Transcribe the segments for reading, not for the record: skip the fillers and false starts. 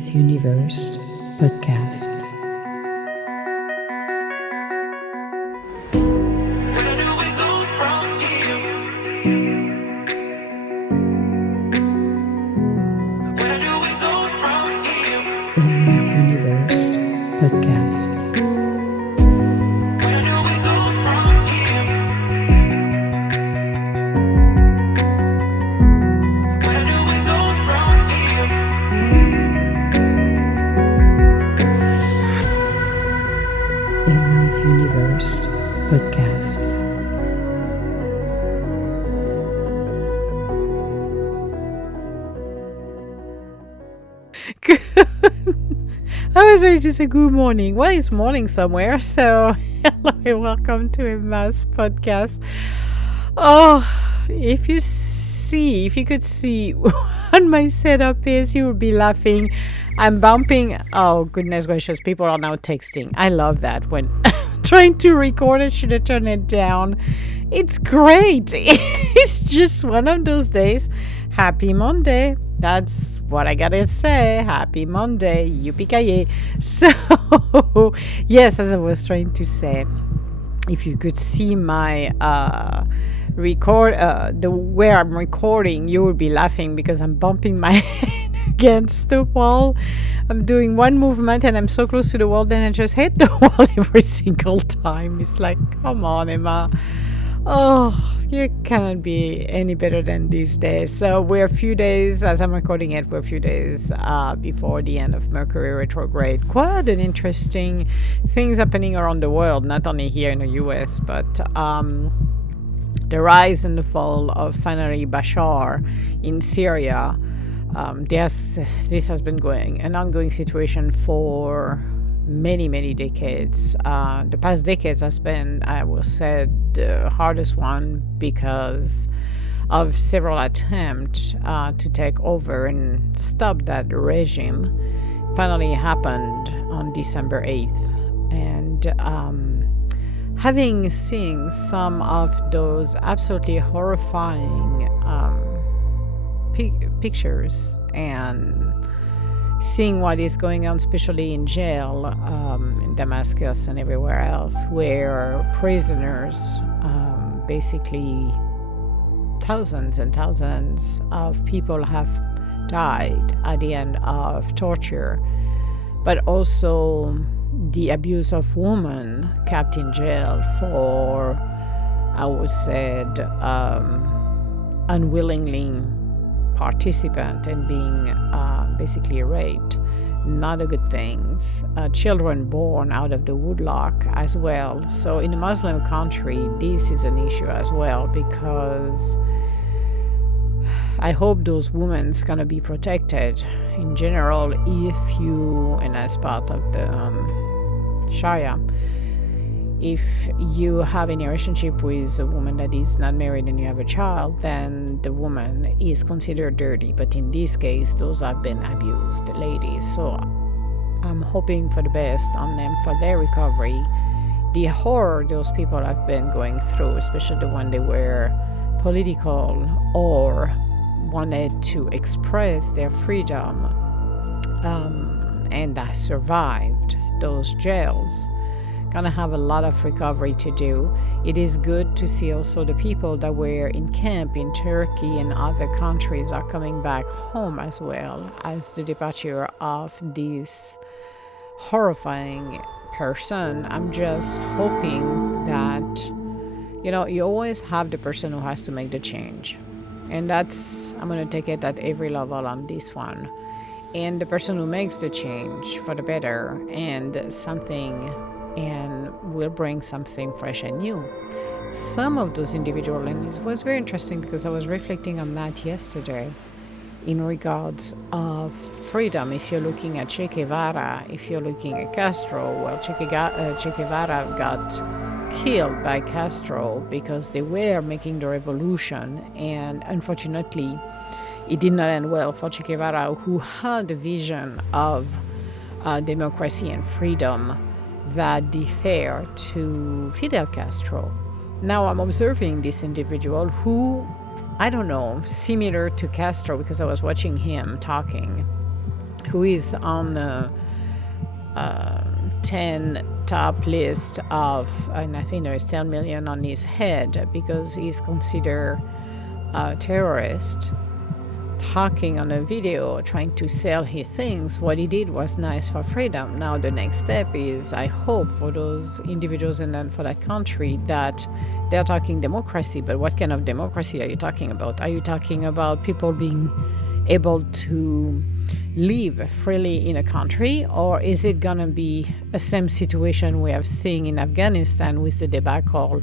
Miss Universe podcast. Where do we go from here? Where do we go from here? Miss Universe podcast. Where do we go from here? Where do we go from here? Miss Universe podcast. I was ready to say good morning. Well, it's morning somewhere. So, hello and welcome to Emma's podcast. Oh, if you could see what my setup is, you would be laughing. I'm bumping. Oh, goodness gracious. People are now texting. I love that. When trying to record, I should have turned it down. It's great. It's just one of those days. Happy Monday. That's what I gotta say. Happy Monday. Yippee-ki-yay. So, yes, as I was trying to say, if you could see my where I'm recording, you would be laughing because I'm bumping my head against the wall. I'm doing one movement and I'm so close to the wall, then I just hit the wall every single time. It's like, come on, Emma. Oh, you cannot be any better than these days. So we're a few days, as I'm recording it, we're a few days before the end of Mercury retrograde. Quite an interesting things happening around the world, not only here in the US, but the rise and the fall of finally Bashar in Syria. This has been an ongoing situation for many decades. The past decades has been, I will say, the hardest one because of several attempts to take over and stop that regime. Finally happened on December 8th. And having seen some of those absolutely horrifying pictures and seeing what is going on, especially in jail in Damascus and everywhere else, where prisoners, basically thousands and thousands of people have died at the end of torture, but also the abuse of women kept in jail for, I would say, unwillingly participant and being basically raped. Not a good things. Children born out of the woodlock as well. So in a Muslim country, this is an issue as well, because I hope those women's gonna be protected in general if you, and as part of the Sharia, if you have any relationship with a woman that is not married and you have a child, then the woman is considered dirty. But in this case, those have been abused ladies. So I'm hoping for the best on them for their recovery. The horror those people have been going through, especially the one they were political or wanted to express their freedom and that survived those jails, gonna have a lot of recovery to do. It is good to see also the people that were in camp in Turkey and other countries are coming back home as well as the departure of this horrifying person. I'm just hoping that, you always have the person who has to make the change. And I'm going to take it at every level on this one. And the person who makes the change for the better and will bring something fresh and new. Some of those individuals, and it was very interesting because I was reflecting on that yesterday in regards of freedom. If you're looking at Che Guevara, if you're looking at Castro, well, Che Guevara got killed by Castro because they were making the revolution, and unfortunately it did not end well for Che Guevara, who had a vision of democracy and freedom that differ to Fidel Castro. Now I'm observing this individual who, I don't know, similar to Castro because I was watching him talking who is on the 10 top list of, and I think there's 10 million on his head because he's considered a terrorist, talking on a video trying to sell his things. What he did was nice for freedom. Now the next step is, I hope for those individuals and then for that country, that they're talking democracy. But what kind of democracy are you talking about? Are you talking about people being able to live freely in a country, or is it gonna be a same situation we have seen in Afghanistan with the debacle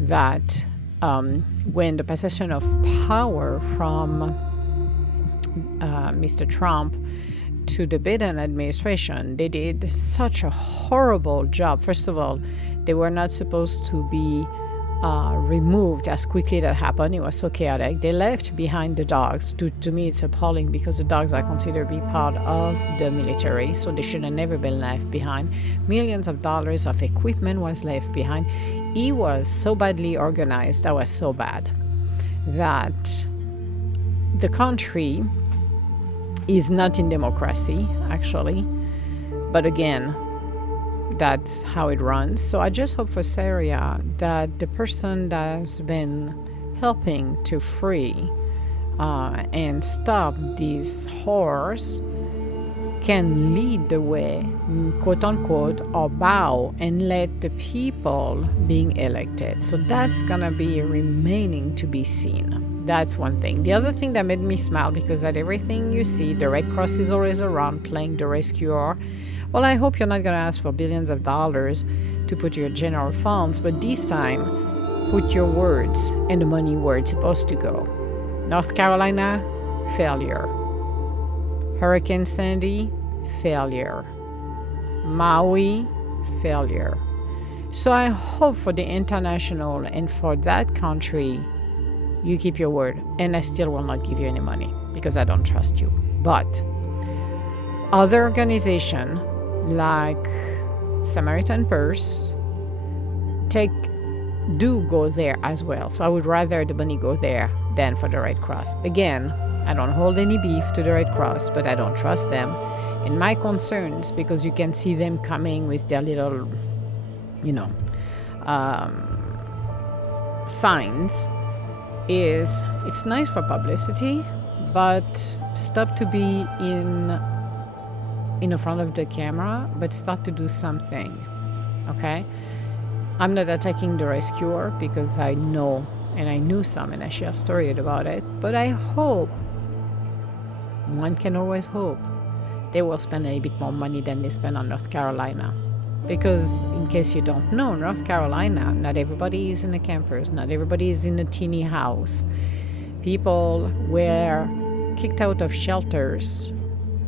that when the possession of power from Mr. Trump to the Biden administration, they did such a horrible job. First of all, they were not supposed to be removed as quickly that happened. It was so chaotic. They left behind the dogs. To me, it's appalling because the dogs are considered to be part of the military, so they should have never been left behind. Millions of dollars of equipment was left behind. It was so badly organized, that was so bad, that the country is not in democracy, actually. But again, that's how it runs. So I just hope for Syria that the person that's been helping to free and stop these horrors can lead the way, quote unquote, or bow and let the people being elected. So that's gonna be remaining to be seen. That's one thing. The other thing that made me smile, because at everything you see, the Red Cross is always around playing the rescuer. Well, I hope you're not going to ask for billions of dollars to put your general funds, but this time, put your words and the money where it's supposed to go. North Carolina, failure. Hurricane Sandy, failure. Maui, failure. So I hope for the international and for that country, you keep your word. And I still will not give you any money because I don't trust you. But other organizations like Samaritan Purse do go there as well. So I would rather the money go there than for the Red Cross. Again, I don't hold any beef to the Red Cross, but I don't trust them. And my concerns, because you can see them coming with their little, signs, is it's nice for publicity, but stop to be in the front of the camera, but start to do something, okay? I'm not attacking the rescuer because I know, and I knew some, and I share stories about it, but I hope, one can always hope, they will spend a bit more money than they spend on North Carolina. Because in case you don't know, North Carolina, not everybody is in the campers, not everybody is in a teeny house. People were kicked out of shelters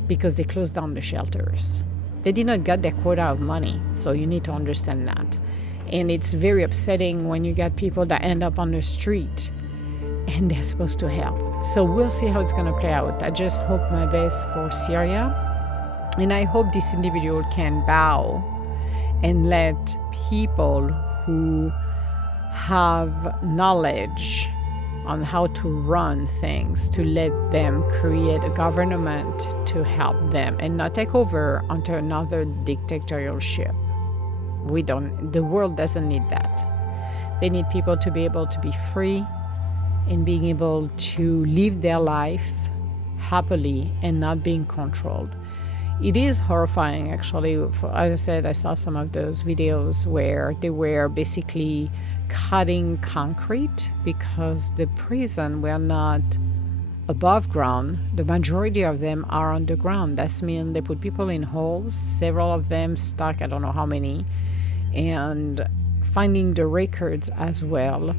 because they closed down the shelters. They did not get their quota of money, so you need to understand that. And it's very upsetting when you get people that end up on the street and they're supposed to help. So we'll see how it's going to play out. I just hope my best for Syria, and I hope this individual can bow and let people who have knowledge on how to run things, to let them create a government to help them and not take over onto another dictatorship. The world doesn't need that. They need people to be able to be free and being able to live their life happily and not being controlled. It is horrifying, actually. As I said, I saw some of those videos where they were basically cutting concrete because the prison were not above ground. The majority of them are underground. That means they put people in holes, several of them stuck, I don't know how many, and finding the records as well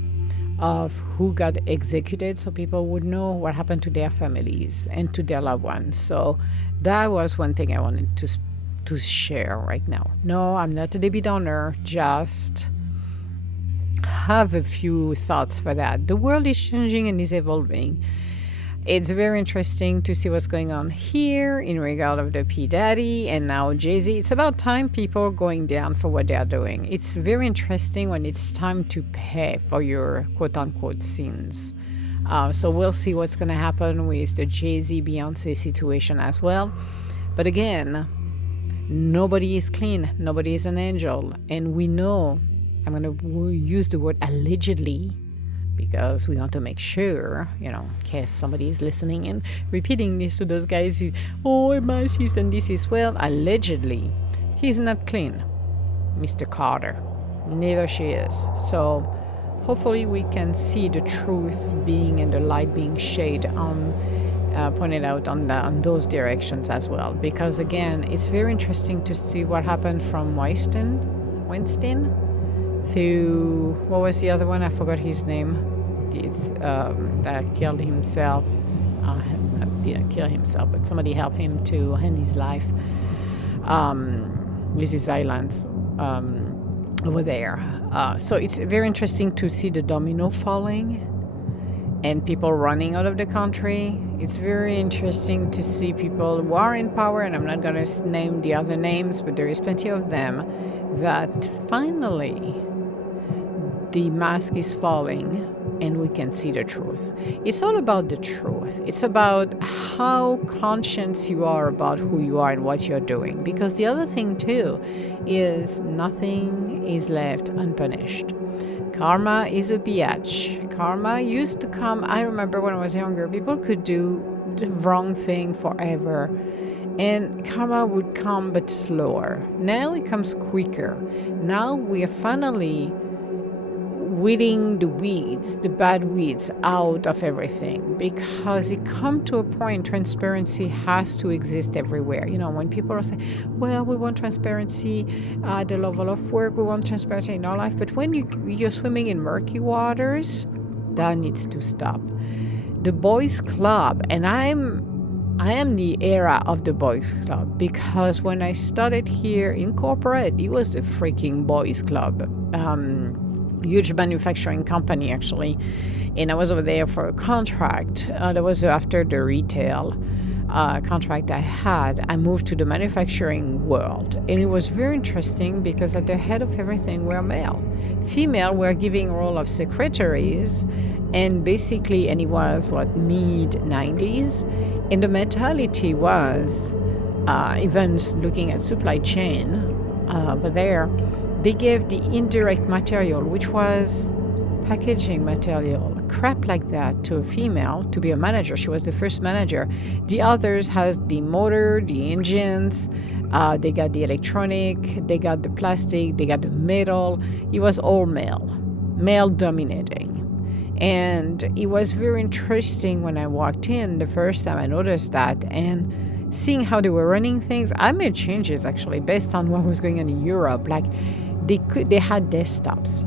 of who got executed so people would know what happened to their families and to their loved ones. So that was one thing I wanted to share right now. No, I'm not a Debbie Downer, just have a few thoughts for that. The world is changing and is evolving. It's very interesting to see what's going on here in regard of the P. Daddy and now Jay-Z. It's about time people are going down for what they're doing. It's very interesting when it's time to pay for your quote-unquote sins. So we'll see what's going to happen with the Jay-Z Beyonce situation as well. But again, nobody is clean. Nobody is an angel. And we know, I'm going to use the word allegedly, because we want to make sure, in case somebody is listening and repeating this to those guys who, oh, my sister, and this is, well, allegedly, he's not clean, Mr. Carter. Neither she is. So hopefully we can see the truth being and the light being shed on, pointed out on those directions as well. Because again, it's very interesting to see what happened from Weinstein to, what was the other one? I forgot his name. That killed himself. Didn't kill himself, but somebody helped him to end his life with his islands over there. So it's very interesting to see the domino falling and people running out of the country. It's very interesting to see people who are in power, and I'm not going to name the other names, but there is plenty of them, that finally the mask is falling and we can see the truth. It's all about the truth. It's about how conscious you are about who you are and what you're doing. Because the other thing too is nothing is left unpunished. Karma is a biatch. Karma used to come, I remember when I was younger, people could do the wrong thing forever, and karma would come but slower. Now it comes quicker. Now we are finally weeding the weeds, the bad weeds out of everything, because it come to a point transparency has to exist everywhere. When people are saying, well, we want transparency at the level of work, we want transparency in our life, but when you're swimming in murky waters, that needs to stop. The boys club, and I am the era of the boys club, because when I started here in corporate, it was the freaking boys club. Huge manufacturing company actually, and I was over there for a contract. That was after the retail contract I had. I moved to the manufacturing world, and it was very interesting because at the head of everything were male. Female were giving role of secretaries, and basically, and it was mid-90s, and the mentality was even looking at supply chain over there. They gave the indirect material, which was packaging material, crap like that, to a female to be a manager. She was the first manager. The others has the motor, the engines, they got the electronic, they got the plastic, they got the metal. It was all male dominating. And it was very interesting when I walked in the first time I noticed that, and seeing how they were running things. I made changes actually based on what was going on in Europe. Like they had desktops.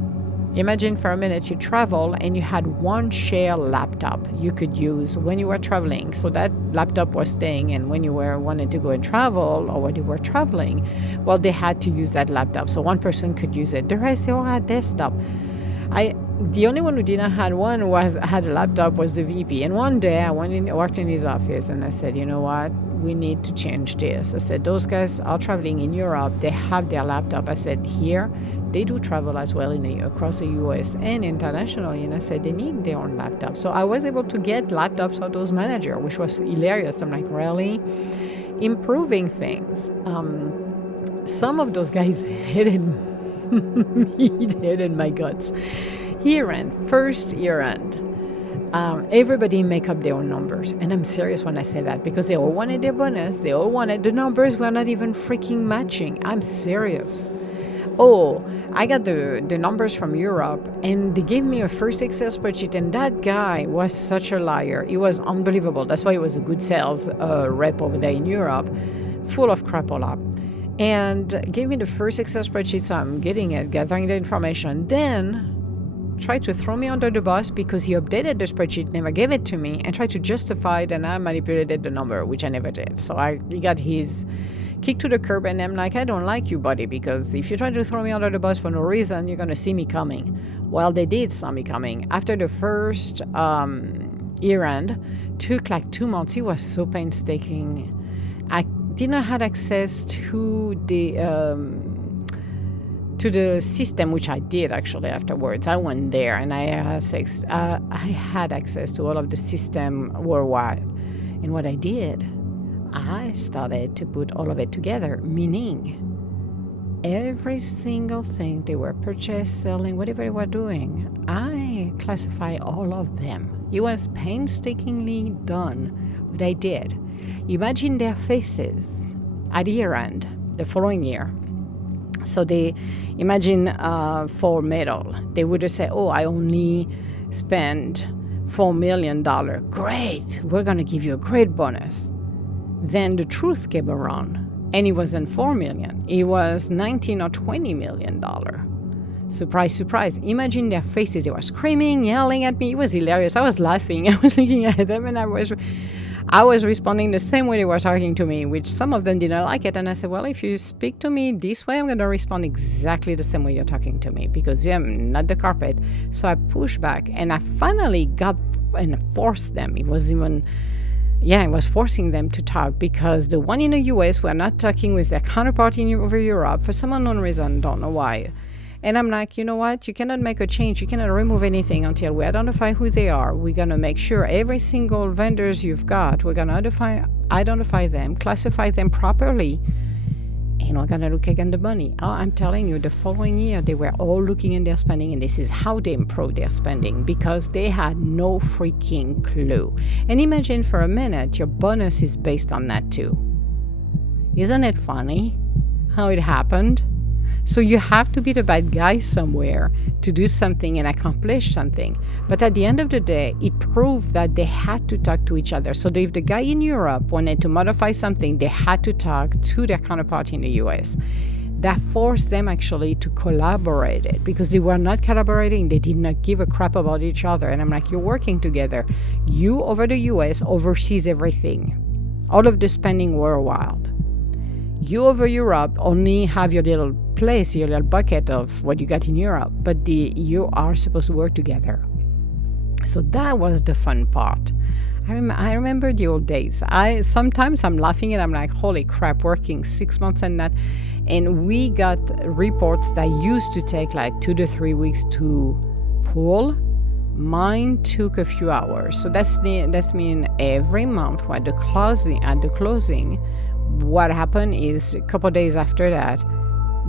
Imagine for a minute you travel and you had one share laptop you could use when you were traveling. So that laptop was staying, and when you wanted to go and travel, or when you were traveling, well, they had to use that laptop. So one person could use it. The rest, they all had desktop. The only one who didn't had a laptop was the VP. And one day I walked in his office and I said, you know what? We need to change this. I said, those guys are traveling in Europe. They have their laptop. I said, here, they do travel as well across the US and internationally. And I said, they need their own laptop. So I was able to get laptops for those managers, which was hilarious. I'm like, really? Improving things. Some of those guys hated me, hated my guts. First year end. Everybody make up their own numbers, and I'm serious when I say that, because they all wanted their bonus, they all wanted the numbers were not even freaking matching. I'm serious. I got the numbers from Europe, and they gave me a first Excel spreadsheet, and that guy was such a liar. It was unbelievable. That's why he was a good sales rep over there in Europe, full of crapola, and gave me the first Excel spreadsheet. So I'm getting it, gathering the information, then tried to throw me under the bus because he updated the spreadsheet, never gave it to me, and tried to justify that I manipulated the number, which I never did. So he got his kick to the curb, and I'm like, I don't like you, buddy, because if you try to throw me under the bus for no reason, you're going to see me coming. Well, they did see me coming. After the first year end, took like 2 months. It was so painstaking. I did not have access to the system, which I did actually afterwards. I went there and I had access to all of the system worldwide. And what I did, I started to put all of it together, meaning every single thing they were purchasing, selling, whatever they were doing, I classify all of them. It was painstakingly done what I did. Imagine their faces at year end, the following year. So they imagine for metal, they would have said, oh, I only spent $4 million. Great, we're going to give you a great bonus. Then the truth came around, and it wasn't $4 million. It was $19 or $20 million. Surprise, surprise. Imagine their faces. They were screaming, yelling at me. It was hilarious. I was laughing. I was looking at them, and I was responding the same way they were talking to me, which some of them didn't like it. And I said, well, if you speak to me this way, I'm going to respond exactly the same way you're talking to me, because I'm not the carpet. So I pushed back, and I finally got and forced them. It was forcing them to talk, because the one in the US were not talking with their counterpart over Europe for some unknown reason, don't know why. And I'm like, you know what? You cannot make a change. You cannot remove anything until we identify who they are. We're going to make sure every single vendors you've got, we're going to identify them, classify them properly, and we're going to look again the money. Oh, I'm telling you, the following year, they were all looking in their spending, and this is how they improved their spending, because they had no freaking clue. And imagine for a minute, your bonus is based on that too. Isn't it funny how it happened? So you have to be the bad guy somewhere to do something and accomplish something. But at the end of the day, it proved that they had to talk to each other. So if the guy in Europe wanted to modify something, they had to talk to their counterpart in the US. That forced them actually to collaborate it, because they were not collaborating. They did not give a crap about each other. And I'm like, you're working together. You over the US oversees everything. All of the spending worldwide. You over Europe only have your little place, your little bucket of what you got in Europe, but you are supposed to work together. So that was the fun part. I remember the old days. Sometimes I'm laughing and I'm like, holy crap, working 6 months and that. And we got reports that used to take like 2 to 3 weeks to pull. Mine took a few hours. So that's mean every month at the closing, what happened is a couple of days after that,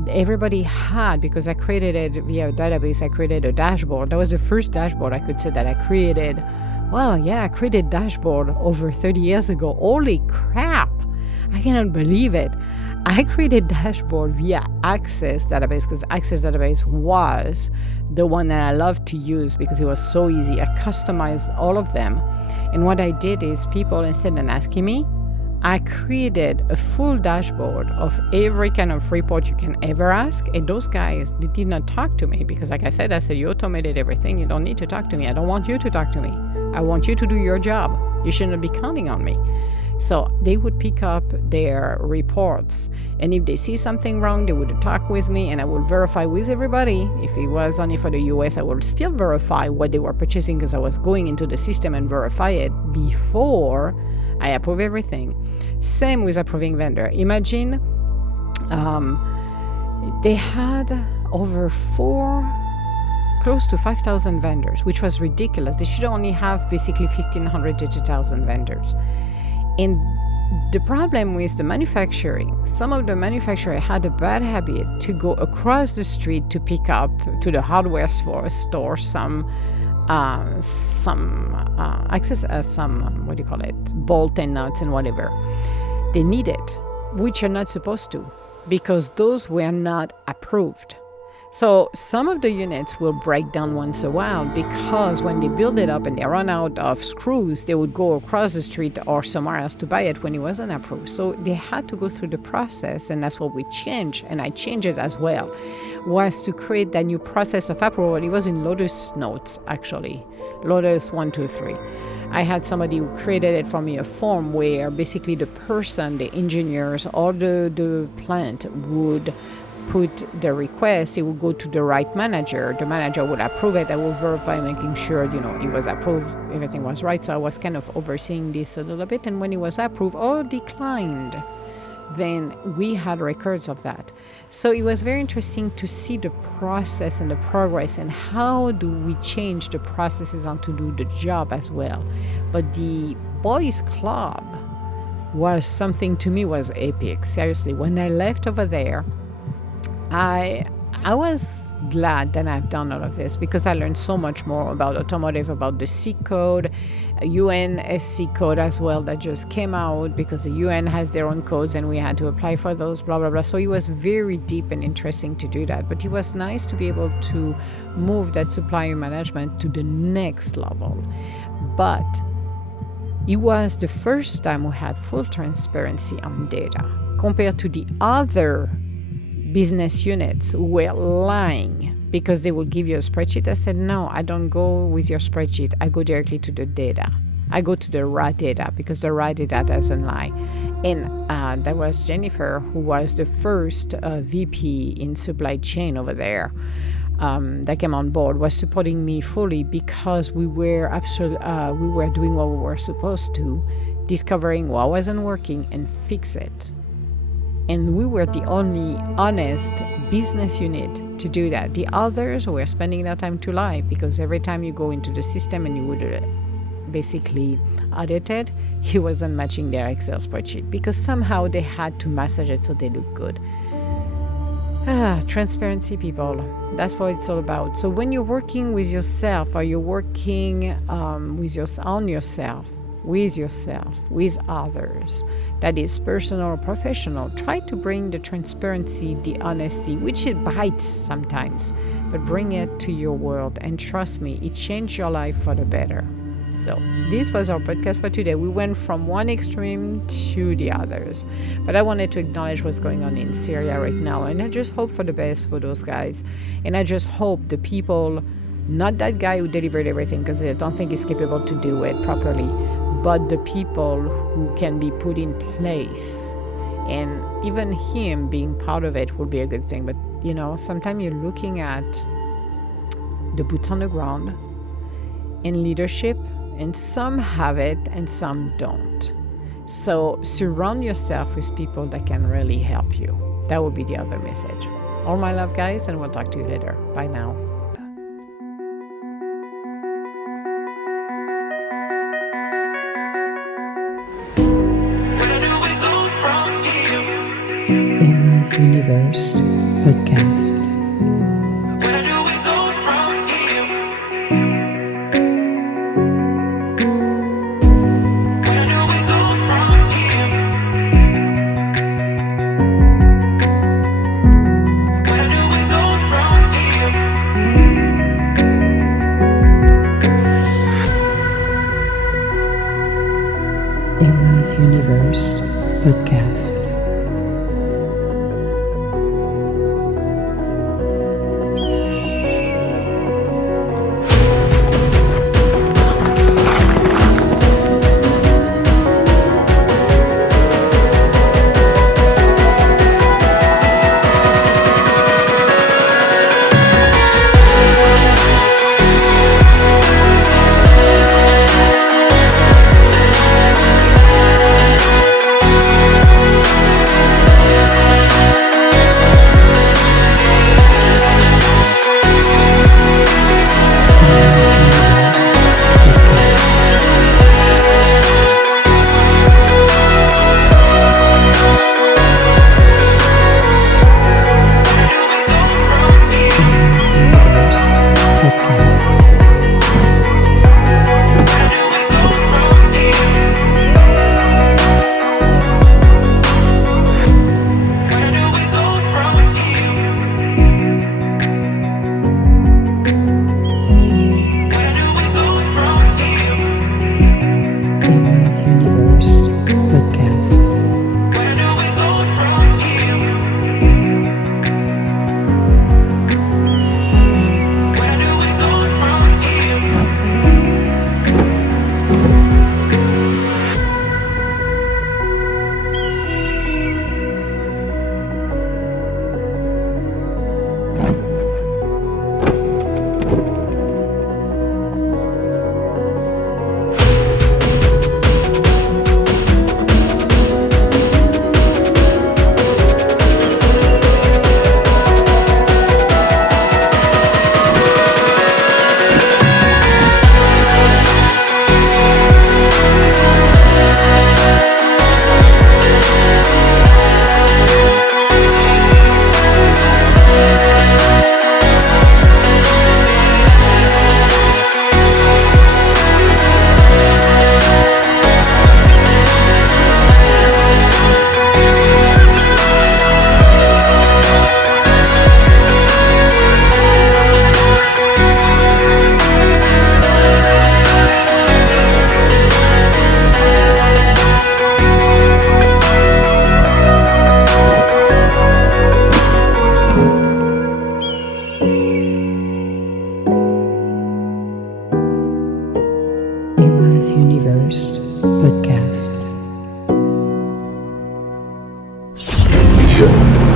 everybody had, because I created it via a database, I created a dashboard. That was the first dashboard I could say that I created. Well, yeah, I created dashboard over 30 years ago. Holy crap. I cannot believe it. I created dashboard via Access database, because Access database was the one that I loved to use because it was so easy. I customized all of them. And what I did is, people, instead of asking me, I created a full dashboard of every kind of report you can ever ask. And those guys, they did not talk to me because, like I said, you automated everything. You don't need to talk to me. I don't want you to talk to me. I want you to do your job. You shouldn't be counting on me. So they would pick up their reports. And if they see something wrong, they would talk with me, and I would verify with everybody. If it was only for the US, I would still verify what they were purchasing, because I was going into the system and verify it before I approve everything. Same with approving vendor. Imagine they had over close to 5,000 vendors, which was ridiculous. They should only have basically 1,500 to 2,000 vendors. And the problem with the manufacturing, some of the manufacturers had a bad habit to go across the street to pick up to the hardware store some bolt and nuts and whatever they needed, which are not supposed to, because those were not approved. So some of the units will break down once in a while, because when they build it up and they run out of screws, they would go across the street or somewhere else to buy it when it wasn't approved. So they had to go through the process, and that's what we changed, and I changed it as well, was to create that new process of approval. It was in Lotus Notes, actually, Lotus 123. I had somebody who created it for me, a form where basically the person, the engineers or the plant would put the request. It will go to the right manager. The manager would approve it. I will verify, making sure, it was approved, everything was right. So I was kind of overseeing this a little bit. And when it was approved or declined, then we had records of that. So it was very interesting to see the process and the progress, and how do we change the processes on to do the job as well. But the boys club was something to me was epic. Seriously, when I left over there, I was glad that I've done all of this because I learned so much more about automotive, about the C code, UNSC code as well that just came out because the UN has their own codes and we had to apply for those, blah, blah, blah. So it was very deep and interesting to do that. But it was nice to be able to move that supplier management to the next level. But it was the first time we had full transparency on data compared to the other business units who were lying because they would give you a spreadsheet. I said, no, I don't go with your spreadsheet. I go directly to the data. I go to the raw data because the raw data doesn't lie. And that was Jennifer, who was the first VP in supply chain over there that came on board, was supporting me fully because we were doing what we were supposed to, discovering what wasn't working and fix it. And we were the only honest business unit to do that. The others were spending their time to lie because every time you go into the system and you would basically audit it, he wasn't matching their Excel spreadsheet because somehow they had to massage it so they look good. Transparency, people. That's what it's all about. So when you're working with yourself or you're working with yourself, with others, that is personal or professional, try to bring the transparency, the honesty, which it bites sometimes, but bring it to your world. And trust me, it changed your life for the better. So this was our podcast for today. We went from one extreme to the others, but I wanted to acknowledge what's going on in Syria right now, and I just hope for the best for those guys. And I just hope the people, not that guy who delivered everything, because I don't think he's capable to do it properly, but the people who can be put in place, and even him being part of it will be a good thing. But sometimes you're looking at the boots on the ground in leadership, and some have it and some don't. So surround yourself with people that can really help you. That would be the other message. All my love, guys, and we'll talk to you later. Bye now. Where do we go from here? Emma's Universe Podcast. Where do we go from here? Where do we go from here? Where do we go from here? Emma's Universe Podcast.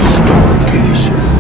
Stargazer.